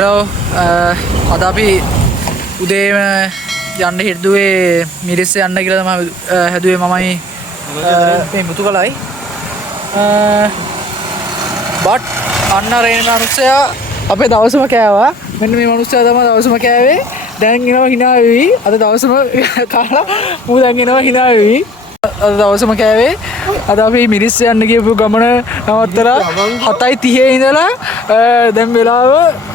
අද අපි උදේම යන්න හිටුවේ මිරිස්ස යන්න කියලා තමයි හැදුවේ මමයි මේ මුතුකලයි බට් අන්න රේන මනුස්සයා අපේ දවසම කෑවා මෙන්න මේ මනුස්සයා තමයි දවසම කෑවේ දැන් එනවා hina වෙවි අද දවසම කාලා මූ දැන් එනවා hina වෙවි අද දවසම කෑවේ අද අපි මිරිස්ස යන්න ගියපු ගමන නවත්තලා 7:30 ඉඳලා දැන් වෙලාව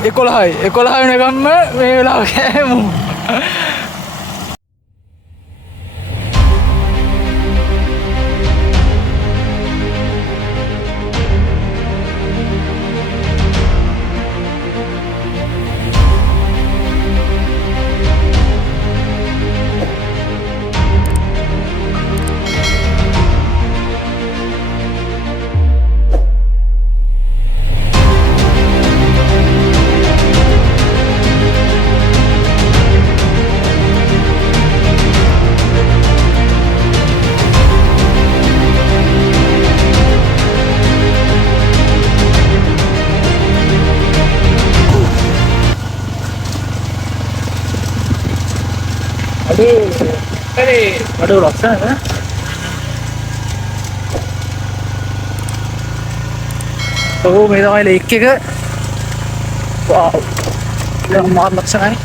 11යි 11 වෙනකම්ම මේ වෙලාව කෑමු Aduh, laksana kan? Oh, මේ තමයි ලේක් එක. Wow. Yang මාත් ලක්ෂණයි.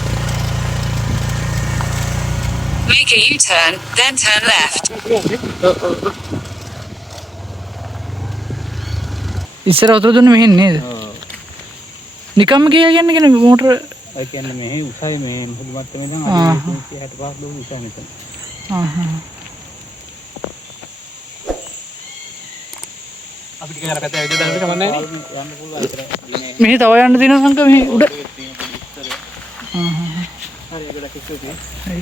Make a U-turn, then turn left. ඉස්සර උතර දුන්නේ මෙහෙන් නේද? නිකම්ම ගියා කියන්නේ මෝටර ඒ කියන්නේ මෙහි උසයි මේ මුහුදු මට්ටමේ ඉඳන් අද 265 දෝ උසයි මෙතන. අපිට කියලා පැත්ත ඇවිත් දැනට කමන්නේ නේ. යන්න පුළුවන් අතර. මෙහි තව යන්න තියෙනවා සංක මෙහි උඩ. හරි ඒක දැක්කේ. හරි.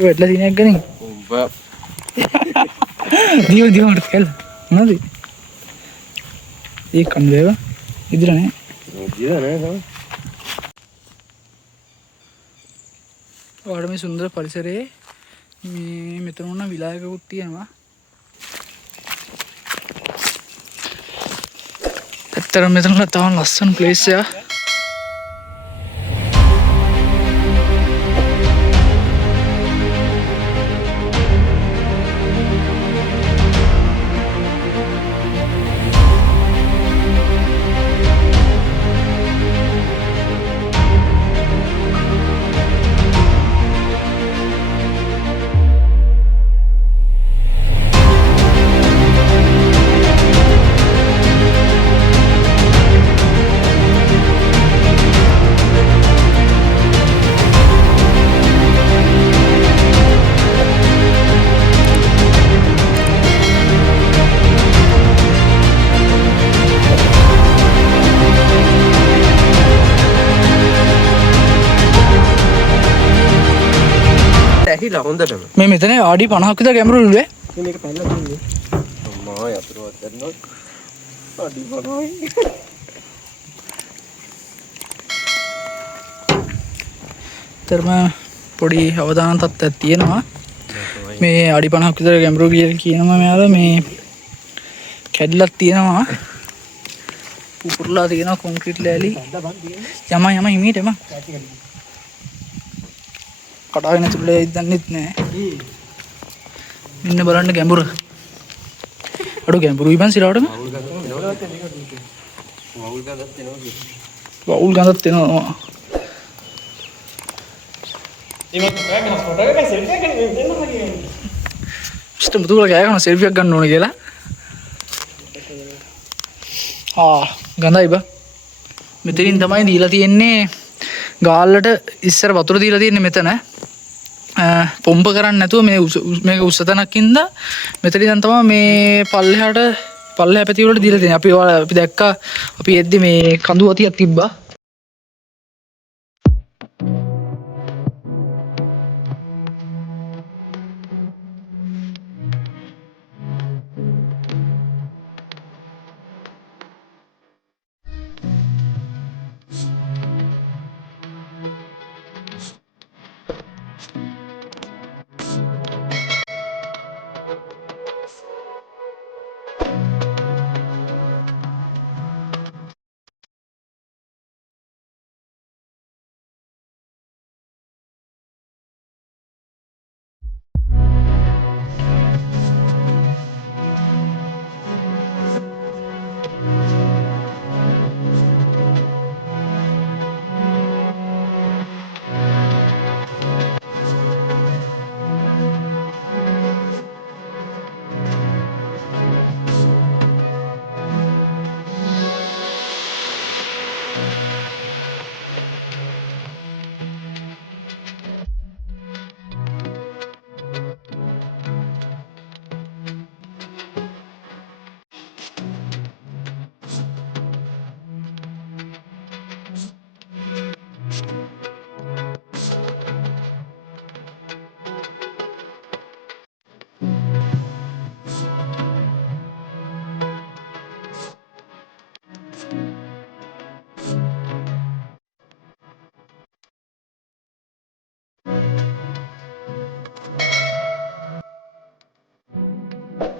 Wait, lagi naik gini. Dia harus kel. Mana dia? Ini kan dia, idra nih. Idra nih. और में सुंदर परिसर है मैं मित्रों ना विलाय का कुत्ती है ना इतना मित्रों ना ताऊं लसन प्लेस है मैं मितने आड़ी 50 की कैमरा लुले මේක පැනලා දුන්නේ අම්මා යතුරුවත් දැන්නොත් අඩි 50යි terම පොඩි අවදාන තත්ත්වයක් තියෙනවා මේ අඩි 50ක් විතර ගැඹුරු කියලා කියනවා මෙයාලා මේ කැඩිලක් තියෙනවා පුපුරලා තියෙනවා කොන්ක්‍රීට් ලෑලි යම හිමීට එම කඩාගෙන තුලේ ඉඳන්නෙත් නෑ මෙන්න බලන්න ගැඹුර අඩු ගැඹුරුයි බං සිරාවටම වවුල් ගඳක් එනවා ඉස්ට මුතුල ගෑගන සෙල්ෆියක් ගන්න ඕන කියලා ගඳයි බා මෙතනින් තමයි දීලා තියෙන්නේ ගාල්ලට ඉස්සර වතුර දීලා තියෙන්නේ මෙතන පොම්ප කරන්නේ නැතුව මේක උස්ස තැනක් ඉඳලා මෙතන ඉඳන් තමයි මේ පල්ලෙහාට පල්ලෙහා පැති වලට දීලා තියෙන්නේ අපි දැක්කා අපි එද්දි මේ කඳු අතියක් තිබ්බා